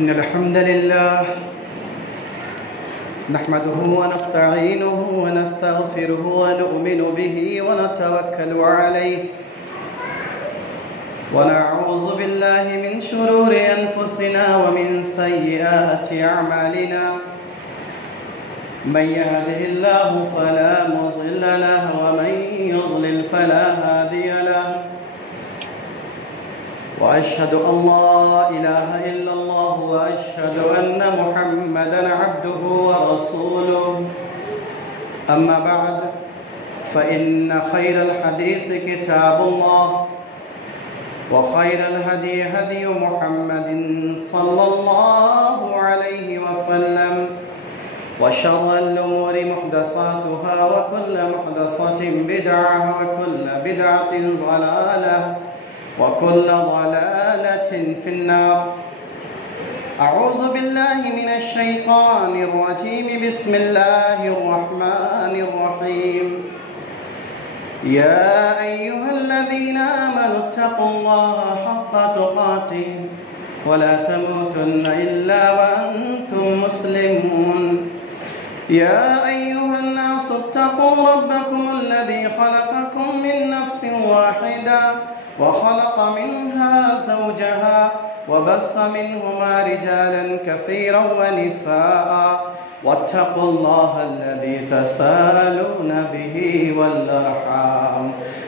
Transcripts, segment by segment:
إن الحمد لله نحمده ونستعينه ونستغفره ونؤمن به ونتوكل عليه ونعوذ بالله من شرور أنفسنا ومن سيئات أعمالنا من يهده الله فلا مضل له ومن يضلل فلا هادي له وأشهد أن لا إله إلا الله وأشهد أن محمدًا عبده ورسوله أما بعد فإن خير الحديث كتاب الله وخير الهدي هدي محمد صلى الله عليه وسلم وشر الأمور محدثاتها وكل محدثة بدعة وكل بدعة ضلالة وكل ضلالة في النار. أعوذ بالله من الشيطان الرجيم. بسم الله الرحمن الرحيم. يا أيها الذين آمنوا اتقوا الله حق تقاته ولا تموتن إلا وأنتم مسلمون. يا أيها الناس اتقوا ربكم الذي خلقكم من نفس واحدة وخلق منها زوجها وبث منهما رجالا كثيرا ونساء واتقوا الله الذي تساءلون به والأرحام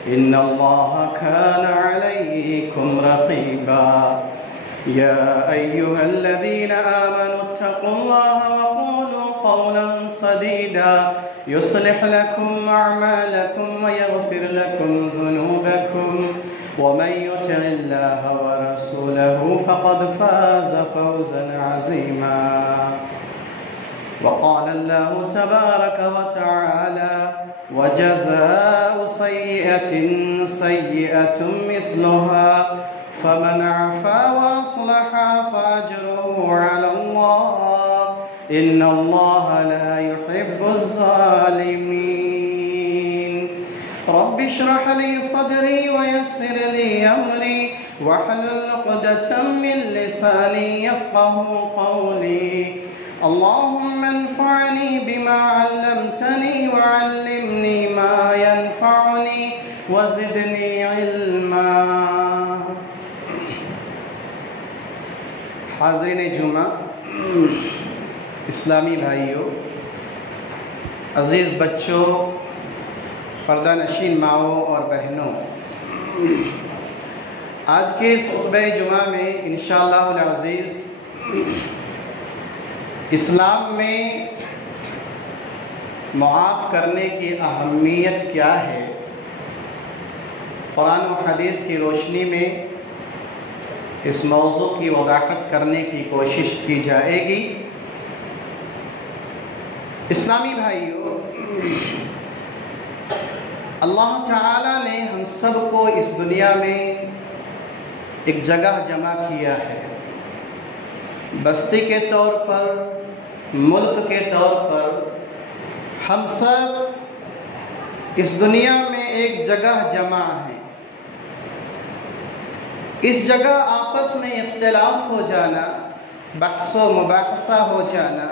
إن الله كان عليكم رقيبا. يا أيها الذين آمنوا اتقوا الله وقولوا قولا سديدا يصلح لكم أعمالكم ويغفر لكم ذنوبكم ومن يطع الله ورسوله فقد فاز فوزا عظيما. وقال الله تبارك وتعالى وجزاء سيئة سيئة مثلها فمن عفا وأصلح فأجره على الله إن الله لا يحب الظالمين. رب اشرح لي صدري ويسر لي أمري واحلل عقدة من لساني يفقه قولي. اللهم انفعني بما علمتني وعلمني ما ينفعني وزدني علما. حاضرین جمعہ، اسلامی بھائیوں، عزیز بچوں، پردہ نشین ماؤں اور بہنوں، آج کے اس خطبہ جمعہ میں انشاءاللہ العزیز اسلام میں معاف کرنے کی اہمیت کیا ہے، قرآن و حدیث کی روشنی میں اس موضوع کی وضاحت کرنے کی کوشش کی جائے گی. اسلامی بھائیوں، اللہ تعالیٰ نے ہم سب کو اس دنیا میں ایک جگہ جمع کیا ہے، بستی کے طور پر، ملک کے طور پر. ہم سب اس دنیا میں ایک جگہ جمع ہیں. اس جگہ آپس میں اختلاف ہو جانا، بحث و مباحثہ ہو جانا،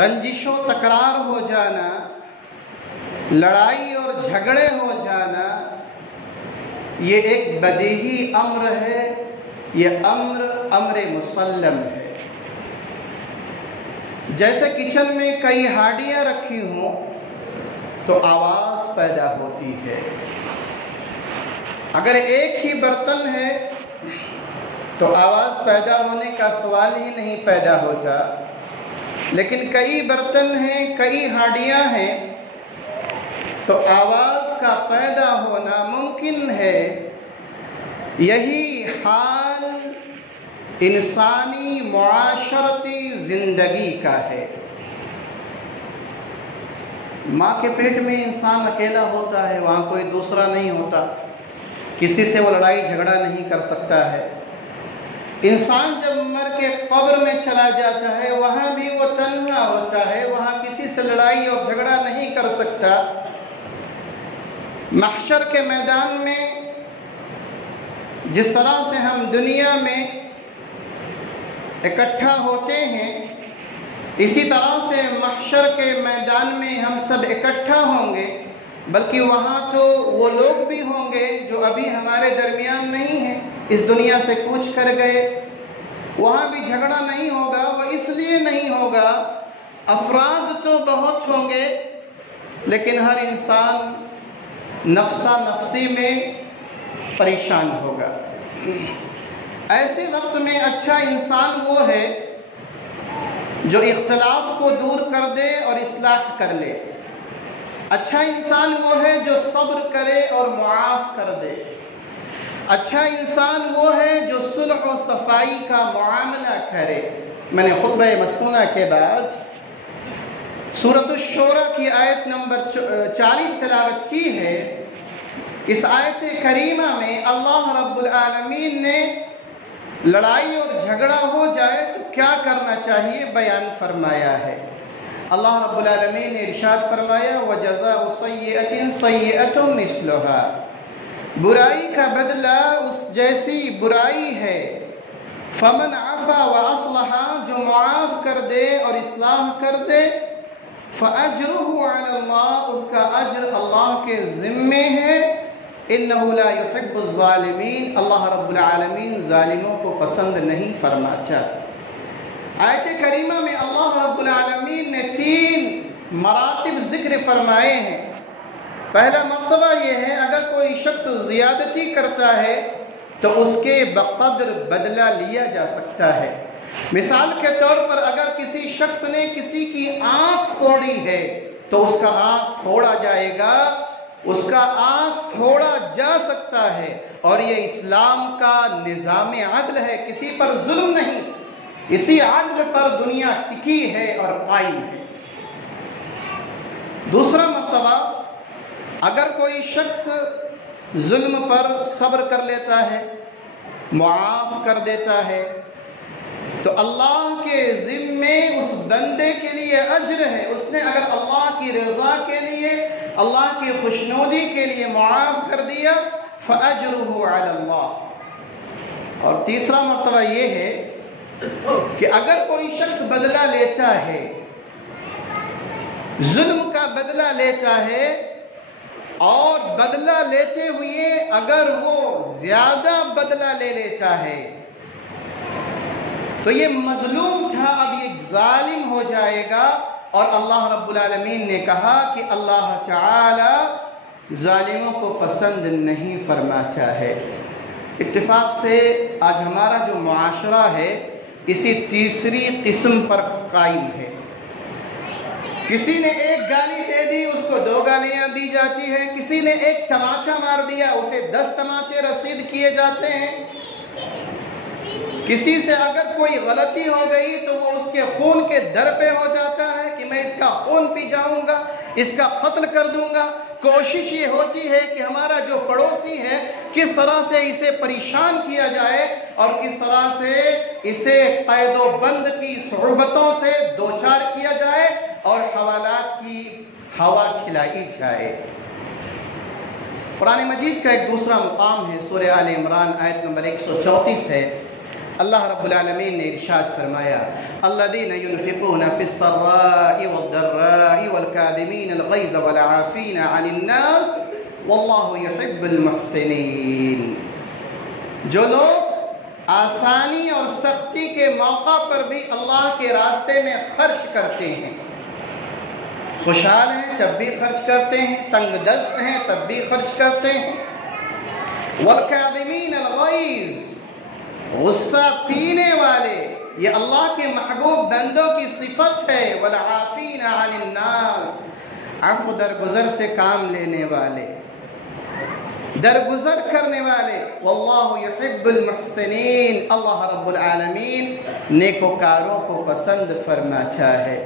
رنجش و تکرار ہو جانا، لڑائی اور جھگڑے ہو جانا، یہ ایک بدیہی امر ہے. یہ امر مسلم ہے. جیسے کچن میں کئی ہانڈیاں رکھی ہوں تو آواز پیدا ہوتی ہے. اگر ایک ہی برتن ہے تو آواز پیدا ہونے کا سوال ہی نہیں پیدا ہوتا. لیکن کئی برتن ہیں، کئی ہانڈیاں ہیں تو آواز کا پیدا ہونا ممکن ہے. یہی حال انسانی معاشرتی زندگی کا ہے. ماں کے پیٹ میں انسان اکیلا ہوتا ہے، وہاں کوئی دوسرا نہیں ہوتا، کسی سے وہ لڑائی جھگڑا نہیں کر سکتا ہے. انسان جب مر کے قبر میں چلا جاتا ہے وہاں بھی وہ تنہا ہوتا ہے، وہاں کسی سے لڑائی اور جھگڑا نہیں کر سکتا. محشر کے میدان میں جس طرح سے ہم دنیا میں اکٹھا ہوتے ہیں، اسی طرح سے محشر کے میدان میں ہم سب اکٹھا ہوں گے، بلکہ وہاں تو وہ لوگ بھی ہوں گے جو ابھی ہمارے درمیان نہیں ہیں، اس دنیا سے کوچ کر گئے۔ وہاں بھی جھگڑا نہیں ہوگا، وہ اس لیے نہیں ہوگا، افراد تو بہت ہوں گے لیکن ہر انسان نفسا نفسی میں پریشان ہوگا۔ ایسے وقت میں اچھا انسان وہ ہے جو اختلاف کو دور کر دے اور اصلاح کر لے۔ اچھا انسان وہ ہے جو صبر کرے اور معاف کر دے۔ اچھا انسان وہ ہے جو صلح و صفائی کا معاملہ کرے۔ میں نے خطبہ مسنونہ کے بعد سورۃ الشورى کی آیت نمبر 40 تلاوت کی ہے۔ اس آیت کریمہ میں اللہ رب العالمین نے لڑائی اور جھگڑا ہو جائے تو کیا کرنا چاہیے بیان فرمایا ہے۔ اللہ رب العالمین نے ارشاد فرمایا وَجَزَاءُ سَيِّئَةٍ سَيِّئَةٌ مِثْلُهَا، برائی کا بدلہ اس جیسی برائی ہے۔ فَمَنْ عَفَا وَأَصْلَحَ، جو معاف کر دے اور اصلاح کر دے، فَأَجْرُهُ عَلَى اللَّهِ، اس کا اجر اللہ کے ذمے ہے۔ إِنَّهُ لَا يُحِبُّ الظَّالِمِينَ، اللہ رب العالمین ظالموں کو پسند نہیں فرماتا۔ آیت کریمہ میں اللہ رب العالمین نے 3 مراتب ذکر فرمائے ہیں۔ پہلا مرتبہ یہ ہے اگر کوئی شخص زیادتی کرتا ہے تو اس کے بقدر بدلہ لیا جا سکتا ہے۔ مثال کے طور پر اگر کسی شخص نے کسی کی آنکھ پھوڑی ہے تو اس کا آنکھ پھوڑا جائے گا، اس کا آنکھ پھوڑا جا سکتا ہے، اور یہ اسلام کا نظام عدل ہے، کسی پر ظلم نہیں، اسی عدل پر دنیا ٹکی ہے اور قائم ہے۔ دوسرا مرتبہ اگر کوئی شخص ظلم پر صبر کر لیتا ہے، معاف کر دیتا ہے، تو اللہ کے ذمے اس بندے کے لیے اجر ہے۔ اس نے اگر اللہ کی رضا کے لیے، اللہ کی خوشنودی کے لیے معاف کر دیا، فَأَجْرُهُ عَلَى اللَّهِ۔ اور تیسرا مرتبہ یہ ہے کہ اگر کوئی شخص بدلہ لیتا ہے، ظلم کا بدلہ لیتا ہے، اور بدلہ لیتے ہوئے اگر وہ زیادہ بدلہ لے لیتا ہے تو یہ مظلوم تھا، اب یہ ظالم ہو جائے گا، اور اللہ رب العالمین نے کہا کہ اللہ تعالی ظالموں کو پسند نہیں فرماتا ہے۔ اتفاق سے آج ہمارا جو معاشرہ ہے اسی تیسری قسم پر قائم ہے۔ کسی نے ایک گالی دے دی، اس کو 2 گالیاں دی جاتی ہیں، کسی نے ایک تماچا مار دیا، اسے 10 تماچے رسید کیے جاتے ہیں، کسی سے اگر کوئی غلطی ہو گئی تو وہ اس کے خون کے در پہ ہو جاتا ہے کہ میں اس کا خون پی جاؤں گا، اس کا قتل کر دوں گا۔ کوشش یہ ہوتی ہے کہ ہمارا جو پڑوسی ہے کس طرح سے اسے پریشان کیا جائے اور کس طرح سے اسے قید و بند کی صعوبتوں سے دوچار کیا جائے اور حوالات کی ہوا کھلائی جائے۔ قرآن مجید کا ایک دوسرا مقام ہے، سورہ آل عمران آیت نمبر 134 ہے۔ اللہ رب العالمین نے ارشاد فرمایا الذین ينفقون فی السراء والضراء والکاظمین الغیظ والعافین عن الناس واللہ یحب المحسنین، جو لوگ آسانی اور سختی کے موقع پر بھی اللہ کے راستے میں خرچ کرتے ہیں، خوشحال ہیں تب بھی خرچ کرتے ہیں، تنگ دست ہیں تب بھی خرچ کرتے ہیں، والکاظمین الغیظ، غصہ پینے والے، یہ اللہ کے محبوب بندوں کی صفت ہے، والعافین عن الناس، عفو درگزر سے کام لینے والے، درگزر کرنے والے، واللہ یحب المحسنین، اللہ رب العالمین نیکوکاروں کو پسند فرماتا ہے۔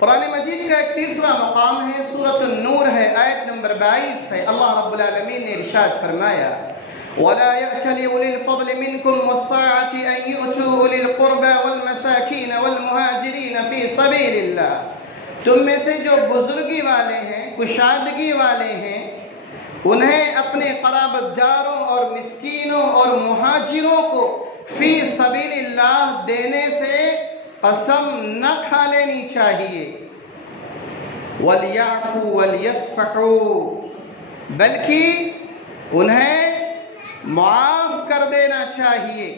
قرآن مجید کا ایک تیسرا مقام ہے، سورۃ النور ہے، آیت نمبر 22 ہے۔ اللہ رب العالمین نے ارشاد فرمایا وَلَا يَأْتَلِ أُولِي الْفَضْلِ مِنْكُمْ وَالسَّعَةِ أَنْ يُؤْتُوا أُولِي الْقُرْبَى وَالْمَسَاكِينَ وَالْمُهَاجِرِينَ فِي سَبِيلِ اللَّهِ، تم میں سے جو بزرگی والے ہیں، کشادگی والے ہیں، انہیں اپنے قرابت داروں اور مسکینوں اور مہاجروں کو فی سبیل اللہ دینے سے قسم نہ کھا لینی چاہیے۔ وَلْيَعْفُوا وَلْيَصْفَحُوا، بلکہ انہیں معاف کر دینا چاہیے،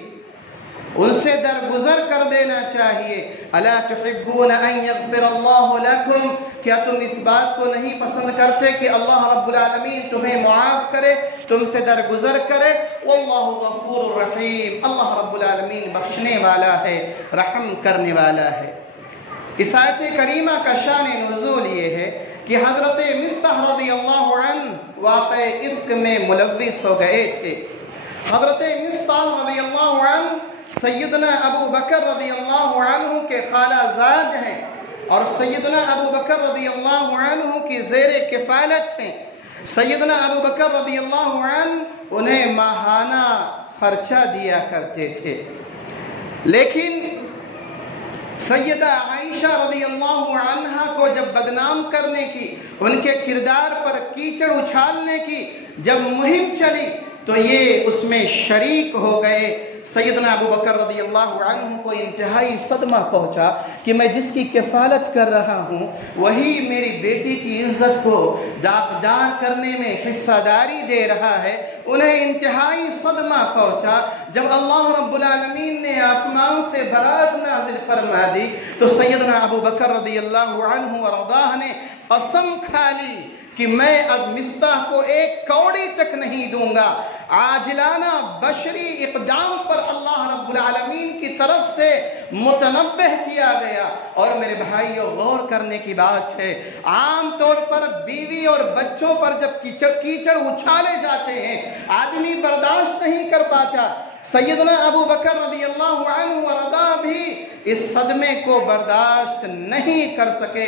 ان سے درگزر کر دینا چاہیے۔ الا تحبون ان یغفر اللہ لکم، کیا تم اس بات کو نہیں پسند کرتے کہ اللہ رب العالمین تمہیں معاف کرے، تم سے درگزر کرے؟ واللہ غفور رحیم، اللہ رب العالمین بخشنے والا ہے، رحم کرنے والا ہے۔ اس آیت کریمہ کا شان نزول یہ ہے کہ حضرت مصطح رضی اللہ عنہ واقع افک میں ملوث ہو گئے تھے۔ حضرت مصطح رضی اللہ عنہ سیدنا ابو بکر رضی اللہ عنہ کے خالہ زاد ہیں، اور سیدنا ابو بکر رضی اللہ عنہ کی زیر کفالت ہیں۔ سیدنا ابو بکر رضی اللہ عنہ انہیں ماہانہ خرچہ دیا کرتے تھے، لیکن سیدہ عائشہ رضی اللہ عنہا کو جب بدنام کرنے کی، ان کے کردار پر کیچڑ اچھالنے کی جب مہم چلی تو یہ اس میں شریک ہو گئے۔ سیدنا ابو بکر رضی اللہ عنہ کو انتہائی صدمہ پہنچا کہ میں جس کی کفالت کر رہا ہوں وہی میری بیٹی کی عزت کو داغدار کرنے میں حصہ داری دے رہا ہے۔ انہیں انتہائی صدمہ پہنچا۔ جب اللہ رب العالمین نے آسمان سے برات نازل فرما دی تو سیدنا ابو بکر رضی اللہ عنہ ورضاہ نے قسم کھا لی کہ میں اب مصطح کو ایک کوڑی تک نہیں دوں گا۔ عاجلانہ بشری اقدام پر اللہ رب العالمین کی طرف سے متنبہ کیا گیا۔ اور میرے بھائیوں، غور کرنے کی بات ہے، عام طور پر بیوی اور بچوں پر جب کیچڑ اچھالے جاتے ہیں آدمی برداشت نہیں کر پاتا۔ سیدنا ابو بکر رضی اللہ عنہ ورضا بھی اس صدمے کو برداشت نہیں کر سکے۔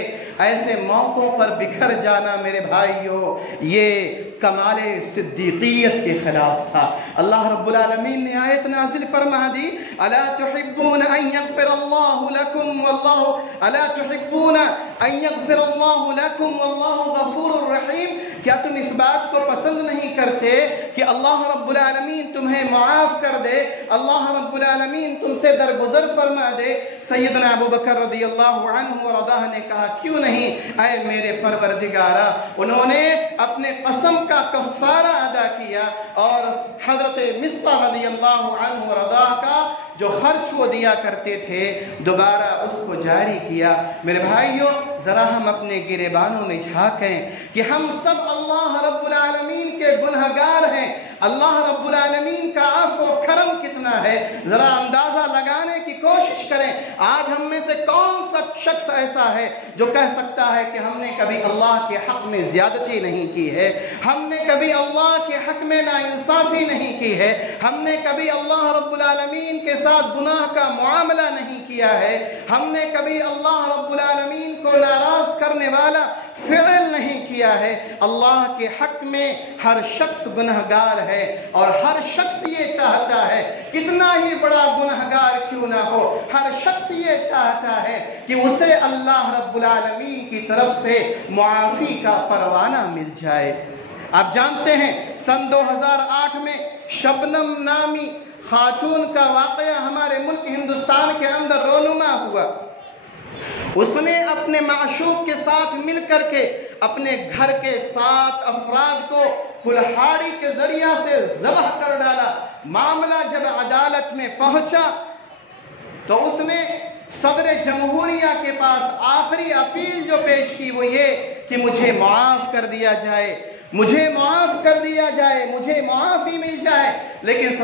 ایسے موقعوں پر بکھر جانا میرے بھائیوں یہ کمال صدیقیت کے خلاف تھا۔ اللہ رب العالمین نے آیت نازل فرما دی، الا تحبون ان یغفر اللہ لکم واللہ الا تحبون ان یغفر اللہ لکم واللہ غفور الرحیم، کیا تم اس بات کو پسند نہیں کرتے کہ اللہ رب العالمین تمہیں معاف کر دے، اللہ رب العالمین تم سے درگزر فرما دے؟ سیدنا ابو بکر رضی اللہ عنہ ورضا نے کہا کیوں نہیں اے میرے پروردگارا۔ انہوں نے اپنے قسم کا کفارہ ادا کیا اور حضرت مصطح رضی اللہ عنہ ورضا کا جو خرچ وہ دیا کرتے تھے دوبارہ اس کو جاری کیا۔ میرے بھائیوں، ذرا ہم اپنے گریبانوں میں جھانکیں کہ ہم سب اللہ رب العالمین کے گنہگار ہیں۔ اللہ رب العالمین کا عفو و کرم کتنا ہے، ذرا اندازہ لگانے کی کوشش کریں۔ آج ہم میں سے کون سا شخص ایسا ہے جو کہہ سکتا ہے کہ ہم نے کبھی اللہ کے حق میں زیادتی نہیں کی ہے، ہم نے کبھی اللہ کے حق میں ناانصافی نہیں کی ہے، ہم نے کبھی اللہ رب العالمین کے ساتھ گناہ کا معاملہ نہیں کیا ہے، ہم نے کبھی اللہ رب العالمین کو ناراض کرنے والا فعل نہیں کیا ہے؟ اللہ کے حق میں ہر شخص گنہگار ہے، اور ہر شخص یہ چاہتا ہے، کتنا ہی بڑا گنہگار کیوں نہ ہو، ہر شخص یہ چاہتا ہے کہ اسے اللہ رب العالمین کی طرف سے معافی کا پروانہ مل جائے۔ آپ جانتے ہیں سن 2008 میں شبنم نامی خاتون کا واقعہ ہمارے ملک ہندوستان کے اندر رونما ہوا۔ اس نے اپنے معشوق کے ساتھ مل کر کے اپنے گھر کے 7 افراد کو کلہاڑی کے ذریعہ سے ذبح کر ڈالا۔ معاملہ جب عدالت میں پہنچا تو اس نے صدر جمہوریہ کے پاس آخری اپیل جو پیش کی وہ یہ کہ مجھے معاف کر دیا جائے، مجھے معاف کر دیا جائے، مجھے معافی مل جائے۔ لیکن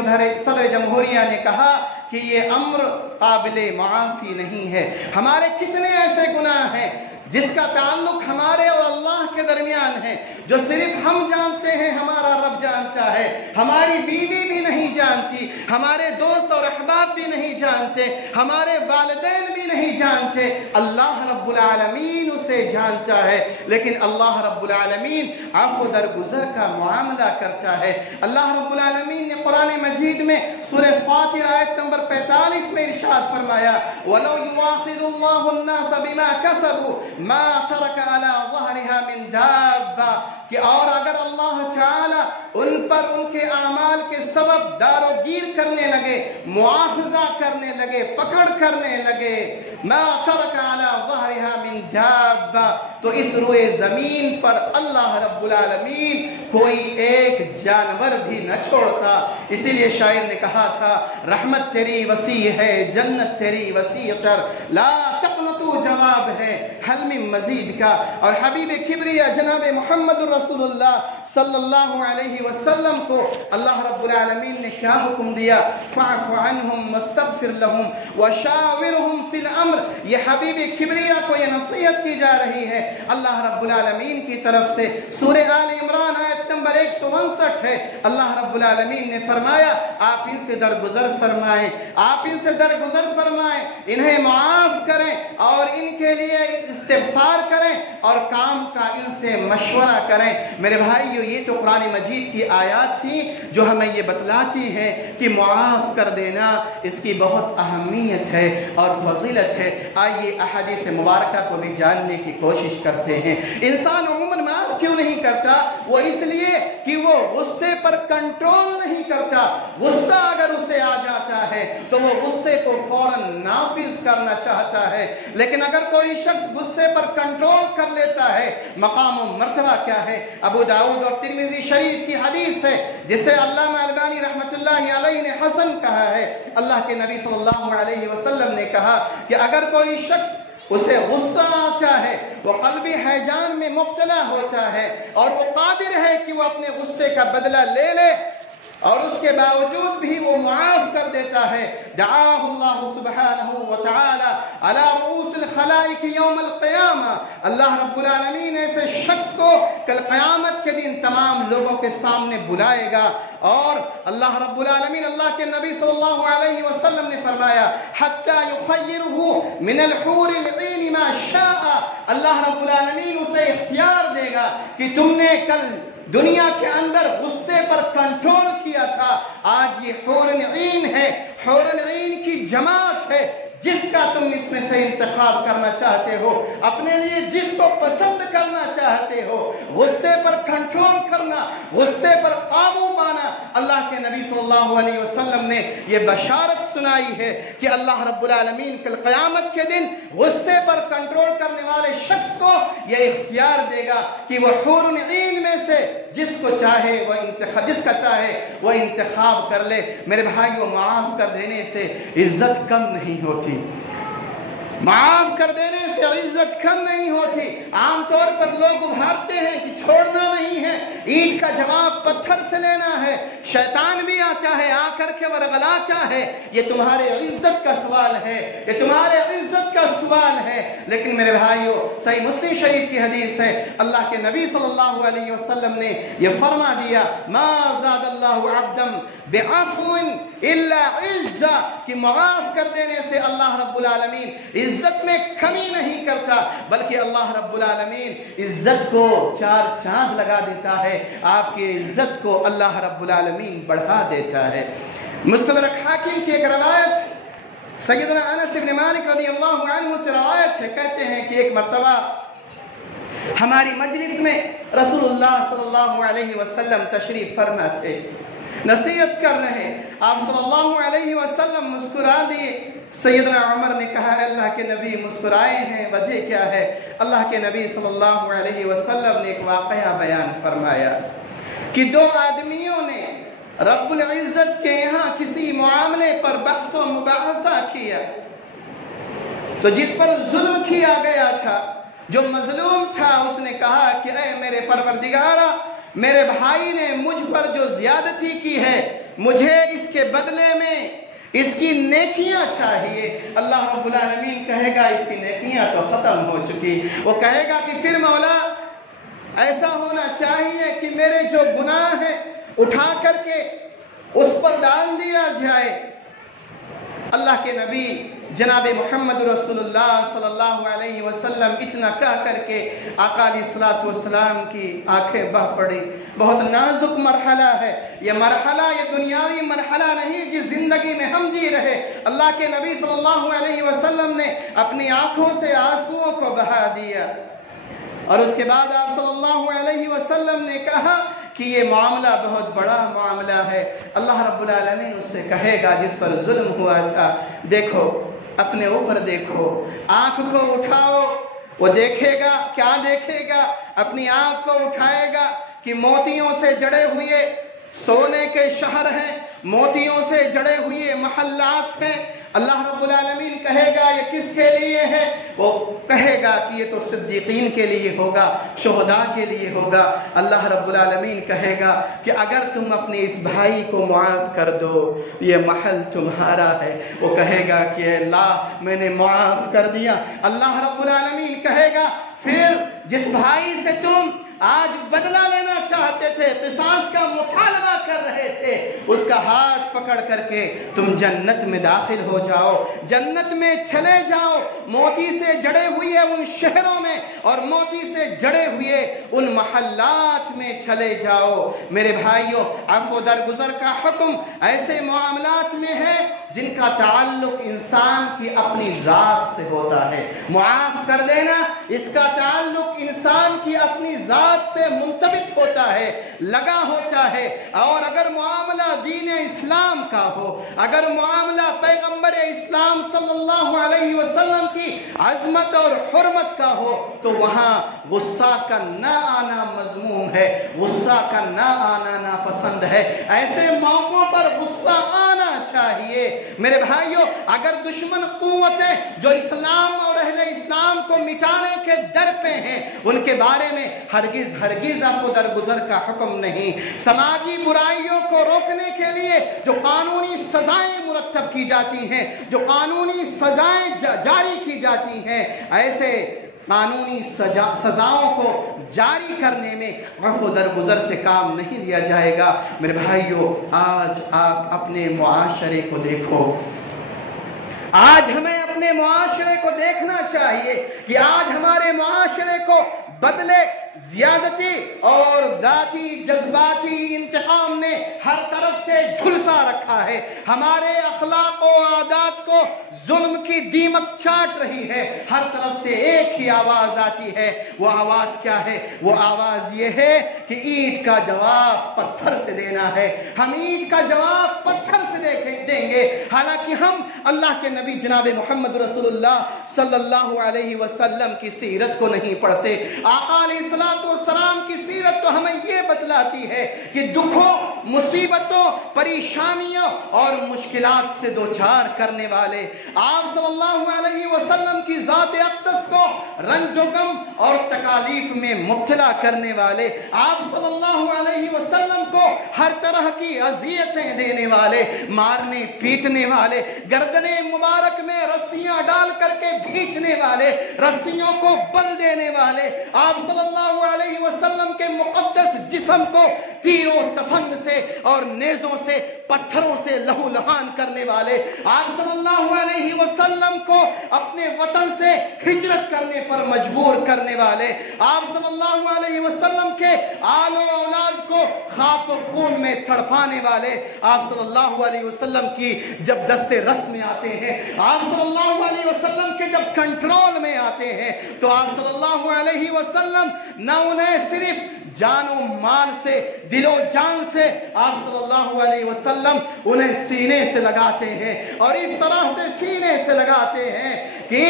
صدر جمہوریہ نے کہا کہ یہ امر قابل معافی نہیں ہے۔ ہمارے کتنے ایسے گناہ ہیں جس کا تعلق ہمارے اور اللہ کے درمیان ہے، جو صرف ہم جانتے ہیں، ہمارا رب جانتا ہے، ہماری بیوی بھی نہیں جانتی، ہمارے دوست اور احباب بھی نہیں جانتے، ہمارے والدین بھی نہیں جانتے، اللہ رب العالمین اسے جانتا ہے۔ لیکن اللہ رب العالمین عفو درگزر کا معاملہ کرتا ہے۔ اللہ رب العالمین نے قرآن مجید میں سورہ فاطر آیت نمبر 45 میں ارشاد فرمایا، وَلَوْ يُوَاخِذُ اللَّهُ النَّاسَ بِمَا كَسَبُوا مَا تَرَكَ عَلَى ظَهْرِهَا مِن دَابَّةٍ، کہ اور اگر اللہ تعالی ان پر ان کے اعمال کے سبب داروگیر کرنے لگے، مواخذہ کرنے لگے، پکڑ کرنے لگے۔ ما ترک علی ظہرہا من دابہ، تو اس روئے زمین پر اللہ رب العالمین کوئی ایک جانور بھی نہ چھوڑتا۔ اسی لیے شاعر نے کہا تھا، رحمت تیری وسیع ہے، جنت تیری وسیع تر، لا تقنطو جواب ہے حل من مزید کا۔ اور حبیب کبریا جناب محمد رسول اللہ صلی اللہ علیہ وسلم کو اللہ رب العالمین نے کیا حکم دیا؟ فاعف عنہم واستغفر لہم وشاورہم فی الامر۔ یہ حبیب کبریا کو یہ نصیحت کی جا رہی ہے اللہ رب العالمین کی طرف سے۔ سورہ آل عمران آیت نمبر 159 ہے، اللہ رب العالمین نے فرمایا آپ ان سے درگزر فرمائیں، آپ ان سے درگزر فرمائیں، انہیں معاف کریں اور ان کے لیے استغفار کریں اور کام کا ان سے مشورہ کریں۔ میرے بھائیو، یہ تو قرآن مجید کی آیات تھی جو ہمیں یہ بتلاتی ہے کہ معاف کر دینا اس کی بہت اہمیت ہے اور فضیلت ہے۔ آئیے احادیث مبارکہ کو بھی جاننے کی کوشش کرتے ہیں۔ انسان عموماً معاف کیوں نہیں کرتا؟ وہ اس لیے کہ وہ غصے پر کنٹرول نہیں کرتا۔ غصہ اگر اسے آ جاتا ہے تو وہ غصے کو فوراً نافذ کرنا چاہتا ہے، لیکن اگر کوئی شخص غصے پر کنٹرول کر لیتا ہے، مقام و مرتبہ کیا ہے؟ ابو داؤد اور ترمذی شریف کی حدیث ہے جسے علامہ البانی رحمۃ اللہ علیہ نے حسن کہا ہے۔ اللہ کے نبی صلی اللہ علیہ وسلم نے کہا کہ اگر کوئی شخص اسے غصہ آتا ہے، وہ قلبی ہیجان میں مبتلا ہوتا ہے اور وہ قادر ہے کہ وہ اپنے غصے کا بدلہ لے لے اور اس کے باوجود بھی وہ معاف کر دیتا ہے، دعاہ اللہ سبحانہ وتعالی علی رؤوس الخلائق یوم القیامہ، اللہ رب العالمین ایسے شخص کو کل قیامت کے دن تمام لوگوں کے سامنے بلائے گا اور اللہ رب العالمین، اللہ کے نبی صلی اللہ علیہ وسلم نے فرمایا حتی یخیرہ من الحور العین ما شاء، اللہ رب العالمین اسے اختیار دے گا کہ تم نے کل دنیا کے اندر غصے پر کنٹرول کیا تھا، آج یہ حورن عین ہے، حورن عین کی جماعت ہے جس کا تم اس میں سے انتخاب کرنا چاہتے ہو، اپنے لیے جس کو پسند کرنا چاہتے ہو، غصے پر کنٹرول کرنا، غصے پر قابو پانا۔ اللہ کے نبی صلی اللہ علیہ وسلم نے یہ بشارت سنائی ہے کہ اللہ رب العالمین کل قیامت کے دن غصے پر کنٹرول کرنے والے شخص کو یہ اختیار دے گا کہ وہ حور عین میں سے جس کو چاہے وہ جس کا چاہے وہ انتخاب کر لے۔ میرے بھائیو، معاف کر دینے سے عزت کم نہیں ہوتی، معاف کر دینے سے عزت کم نہیں ہوتی۔ عام طور پر لوگ ابھارتے ہیں کہ چھوڑنا نہیں ہے، اینٹ کا جواب پتھر سے لینا ہے، شیطان بھی آتا ہے آ کر کے ورغلاتا ہے، یہ تمہارے عزت کا سوال ہے، یہ تمہارے عزت کا سوال ہے۔ لیکن میرے بھائیو، صحیح مسلم شریف کی حدیث ہے، اللہ کے نبی صلی اللہ علیہ وسلم نے یہ فرما دیا، ما زاد اللہ عبدا بعفو الا عزا، کہ معاف کر دینے سے اللہ رب العالمین عزت میں کمی نہیں کرتا، بلکہ اللہ رب العالمین عزت کو 4 چاند لگا دیتا ہے، آپ کی عزت کو اللہ رب العالمین بڑھا دیتا ہے۔ مستدرک حاکم کی ایک روایت سیدنا انس بن مالک رضی اللہ عنہ سے روایت ہے، کہتے ہیں کہ ایک مرتبہ ہماری مجلس میں رسول اللہ صلی اللہ علیہ وسلم تشریف فرما تھے، نصیحت کر رہے، آپ صلی اللہ علیہ وسلم مسکرا دیے۔ سیدنا عمر نے کہا، اللہ کے نبی مسکرائے ہیں، وجہ کیا ہے؟ اللہ کے نبی صلی اللہ علیہ وسلم نے ایک واقعہ بیان فرمایا کہ 2 آدمیوں نے رب العزت کے یہاں کسی معاملے پر بحث و مباحثہ کیا، تو جس پر ظلم کیا گیا تھا، جو مظلوم تھا، اس نے کہا کہ اے میرے پروردگارا، میرے بھائی نے مجھ پر جو زیادتی کی ہے، مجھے اس کے بدلے میں اس کی نیکیاں چاہیے۔ اللہ رب العالمین کہے گا اس کی نیکیاں تو ختم ہو چکی، وہ کہے گا کہ پھر مولا ایسا ہونا چاہیے کہ میرے جو گناہ ہیں اٹھا کر کے اس پر ڈال دیا جائے۔ اللہ کے نبی جناب محمد رسول اللہ صلی اللہ علیہ وسلم اتنا کہہ کر کے آقا علیہ الصلوۃ والسلام کی آنکھیں بہہ پڑی۔ بہت نازک مرحلہ ہے یہ مرحلہ، یہ دنیاوی مرحلہ نہیں جس زندگی میں ہم جی رہے۔ اللہ کے نبی صلی اللہ علیہ وسلم نے اپنی آنکھوں سے آنسوؤں کو بہا دیا اور اس کے بعد آپ صلی اللہ علیہ وسلم نے کہا کہ یہ معاملہ بہت بڑا معاملہ ہے. اللہ رب العالمین اس سے کہے گا جس پر ظلم ہوا تھا، دیکھو اپنے اوپر دیکھو، آنکھ کو اٹھاؤ. وہ دیکھے گا، کیا دیکھے گا؟ اپنی آنکھ کو اٹھائے گا کہ موتیوں سے جڑے ہوئے سونے کے شہر ہیں، موتیوں سے جڑے ہوئے محلات ہیں. اللہ رب العالمین کہے گا یہ کس کے لیے ہے؟ وہ کہے گا کہ یہ تو صدیقین کے لیے ہوگا، شہداء کے لیے ہوگا. اللہ رب العالمین کہے گا کہ اگر تم اپنے اس بھائی کو معاف کر دو یہ محل تمہارا ہے. وہ کہے گا کہ اے اللہ میں نے معاف کر دیا. اللہ رب العالمین کہے گا پھر جس بھائی سے تم آج بدلہ لینا چاہتے تھے، قصاص کا مطالبہ کر رہے تھے، اس کا ہاتھ پکڑ کر کے تم جنت میں داخل ہو جاؤ، جنت میں چلے جاؤ، موتی سے جڑے ہوئے ان شہروں میں اور موتی سے جڑے ہوئے ان محلات میں چلے جاؤ. میرے بھائیوں، عفو درگزر کا حکم ایسے معاملات میں ہے جن کا تعلق انسان کی اپنی ذات سے ہوتا ہے. معاف کر دینا، اس کا تعلق انسان کی اپنی ذات سے منطبق ہوتا ہے، لگا ہوتا ہے. اور اگر معاملہ دین اسلام کا ہو، اگر معاملہ پیغمبر اسلام صلی اللہ علیہ وسلم کی عظمت اور حرمت کا ہو تو وہاں غصہ کا نہ آنا مذموم ہے، غصہ کا نہ آنا ناپسند ہے. ایسے موقعوں پر غصہ آنا چاہیے. میرے بھائیوں، اگر دشمن قوتیں جو اسلام اور اہل اسلام کو مٹانے کے در پہ ہیں ان کے بارے میں ہرگز عفو درگزر کا حکم نہیں. سماجی برائیوں کو روکنے کے لیے جو قانونی سزائیں مرتب کی جاتی ہیں، جو قانونی سزائیں جاری کی جاتی ہیں، ایسے قانونی سزاؤں کو جاری کرنے میں عفو درگزر سے کام نہیں لیا جائے گا. میرے بھائیوں، آج آپ اپنے معاشرے کو دیکھو. آج ہمیں اپنے معاشرے کو دیکھنا چاہیے کہ آج ہمارے معاشرے کو بدلے زیادتی اور ذاتی جذباتی انتقام نے ہر طرف سے جھلسا رکھا ہے. ہمارے اخلاق و عادات کو ظلم کی دیمک چاٹ رہی ہے. ہر طرف سے ایک ہی آواز آتی ہے. وہ آواز کیا ہے؟ وہ آواز یہ ہے کہ اینٹ کا جواب پتھر سے دینا ہے. ہم اینٹ کا جواب پتھر سے دیں گے. حالانکہ ہم اللہ کے نبی جناب محمد رسول اللہ صلی اللہ علیہ وسلم کی سیرت کو نہیں پڑھتے. آقا علیہ السلام کی سیرت تو ہمیں یہ بتلاتی ہے کہ دکھوں، مصیبتوں، پریشانیوں اور مشکلات سے دوچار کرنے والے، آپ صلی اللہ علیہ وسلم کی ذات اقدس کو رنج و غم اور تکالیف میں مبتلا کرنے والے، آپ صلی اللہ علیہ وسلم کو ہر طرح کی اذیتیں دینے والے، مارنے پیٹنے والے، گردنیں مبارک میں رسیاں ڈال کر کے بھینچنے والے، رسیوں کو بل دینے والے، آپ صلی اللہ علیہ وسلم کے مقدس جسم کو تیروں تفنگ سے اور نیزوں سے، پتھروں سے لہو لہان کرنے والے، آپ صلی اللہ علیہ وسلم کو اپنے وطن سے ہجرت کرنے پر مجبور کرنے والے، آپ صلی اللہ علیہ وسلم کے آل و اولاد کو خاک و خون میں تڑپانے والے، آپ صلی اللہ علیہ وسلم کی جب دستے رس میں آتے ہیں، آپ صلی اللہ علیہ وسلم کے جب کنٹرول میں آتے ہیں تو آپ صلی اللہ علیہ وسلم نہ انہیں صرف جان و مال سے، دل و جان سے، آپ صلی اللہ علیہ وسلم انہیں سینے سے لگاتے ہیں. اور اس طرح سے سینے سے لگاتے ہیں کہ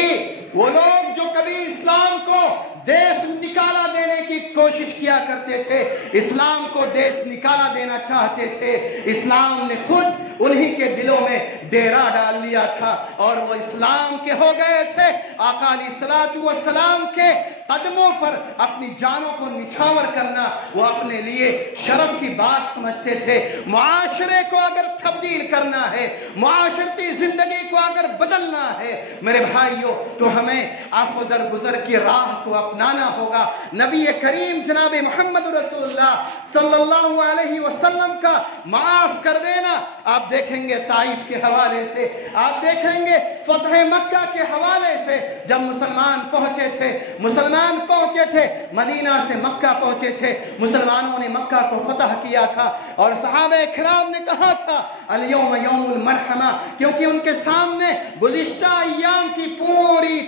وہ لوگ جو کبھی اسلام کو دیش نکالا دینے کی کوشش کیا کرتے تھے، اسلام کو دیش نکالا دینا چاہتے تھے، اسلام نے خود انہی کے دلوں میں ڈیرا ڈال لیا تھا اور وہ اسلام کے ہو گئے تھے. آقا علیہ الصلوۃ والسلام کے قدموں پر اپنی جانوں کو نچھاور کرنا وہ اپنے لیے شرف کی بات سمجھتے تھے. معاشرے کو اگر تبدیل کرنا ہے، معاشرتی زندگی کو اگر بدلنا ہے میرے بھائیوں، تو ہمیں عفو درگزر کی راہ کو اپنانا ہوگا. نبی کریم جناب محمد رسول اللہ صلی اللہ علیہ وسلم کا معاف کر دینا آپ دیکھیں گے طائف کے حوالے سے، آپ دیکھیں گے فتح مکہ کے حوالے سے. جب مسلمان پہنچے تھے مدینہ سے مکہ پہنچے تھے، مسلمانوں نے مکہ کو فتح کیا تھا اور صحابہ کرام نے کہا تھا الیوم یوم المرحمہ، کیونکہ ان کے سامنے گزشتہ ایام کی پوری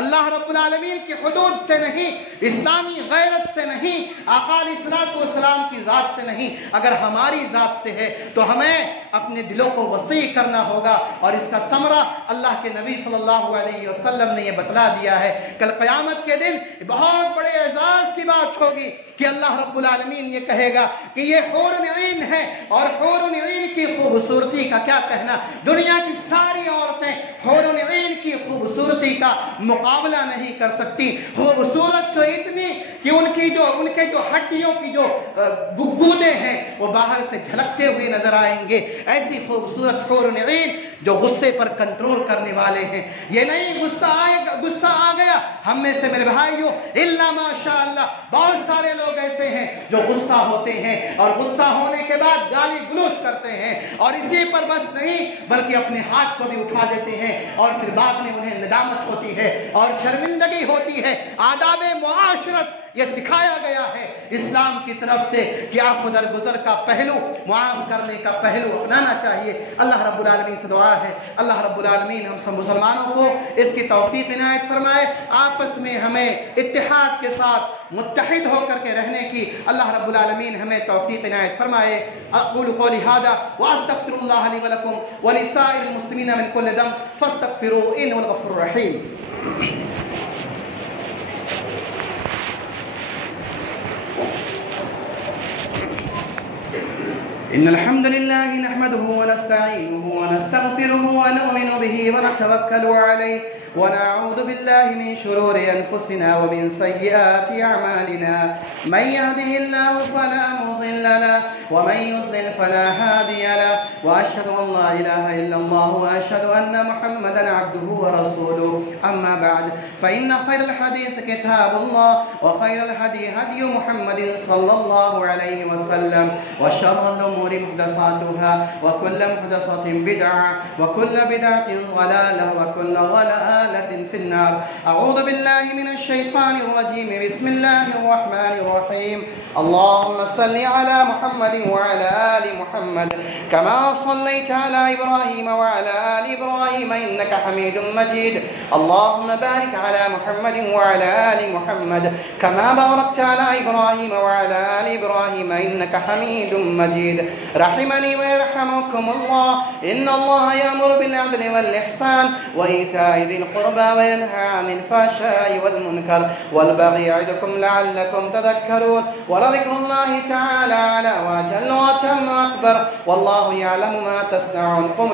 اللہ رب العالمین کی حدود سے نہیں، اسلامی غیرت سے نہیں، آقا علیہ الصلوۃ والسلام کی ذات سے نہیں۔ اگر ہماری ذات سے ہے تو ہمیں اپنے دلوں کو وسیع کرنا ہوگا، اور اس کا ثمرہ اللہ کے نبی صلی اللہ علیہ وسلم نے یہ بتلا دیا ہے۔ کل قیامت کے دن بہت بڑے اعزاز کی بات ہوگی کہ اللہ رب العالمین یہ کہے گا کہ یہ حور عین ہے، اور حور عین کی خوبصورتی کا کیا کہنا، دنیا کی ساری عورتیں حور عین کی خوبصورتی کا مقابلہ نہیں کر سکتی۔ خوبصورت جو اتنی کہ ان کے جو ہڈیوں کی جو گودے ہیں وہ باہر سے جھلکتے ہوئے نظر آئیں گے، ایسی خوبصورت حور عین جو غصے پر کنٹرول کرنے والے ہیں۔ یہ نہیں غصہ آ گیا ہم میں سے میرے بھائیوں، الا ماشاء اللہ بہت سارے لوگ ایسے ہیں جو غصہ ہوتے ہیں اور غصہ ہونے کے بعد گالی گلوچ کرتے ہیں، اور اسی پر بس نہیں بلکہ اپنے ہاتھ کو بھی اٹھا دیتے ہیں، اور پھر بعد میں انہیں ندامت ہوتی ہے اور شرمندگی ہوتی ہے۔ آداب معاشرت یہ سکھایا گیا ہے اسلام کی طرف سے کہ عفو درگزر کا پہلو، معاف کرنے کا پہلو اپنانا چاہیے۔ اللہ رب العالمین سے دعا ہے اللہ رب العالمین ہم سب مسلمانوں کو اس کی توفیق عنایت فرمائے، آپس میں ہمیں اتحاد کے ساتھ متحد ہو کر کے رہنے کی اللہ رب العالمین ہمیں توفیق عنایت فرمائے۔ اقول قولی ھذا واستغفر اللہ لی ولکم ولسائر المسلمین من کل ذنب فاستغفروہ انہ هو الغفور الرحیم۔ إن الحمد لله نحمده ونستعينه ونستغفره ونؤمن به ونتوكل عليه ونعوذ بالله من شرور أنفسنا ومن سيئات أعمالنا، من يهده الله فلا مضل له ومن يضلل فلا هادي له، وأشهد أن لا إله إلا الله وأشهد أن محمدا عبده ورسوله، أما بعد فإن خير الحديث كتاب الله وخير الهدي هدي محمد صلى الله عليه وسلم، وشر الأمور محدثاتها وكل محدثة بدعة وكل بدعة ضلالة وكل ضلالة في النار۔ أعوذ بالله من الشيطان الرجيم، بسم الله الرحمن الرحيم۔ اللهم صل على محمد وعلى آل محمد كما صليت على إبراهيم وعلى آل إبراهيم إنك حميد مجيد، اللهم بارك على محمد وعلى آل محمد كما باركت على إبراهيم وعلى آل إبراهيم إنك حميد مجيد۔ رحمني ويرحمكم الله، إن الله يأمر بالعدل والإحسان وإيتاء ذي القربى وينهى عن الفحشاء والمنكر والبغي يعظكم لعلكم تذكرون، ولذكر الله تعالى أعلى وأجل وأتم وأكبر، والله يعلم ما تصنعون۔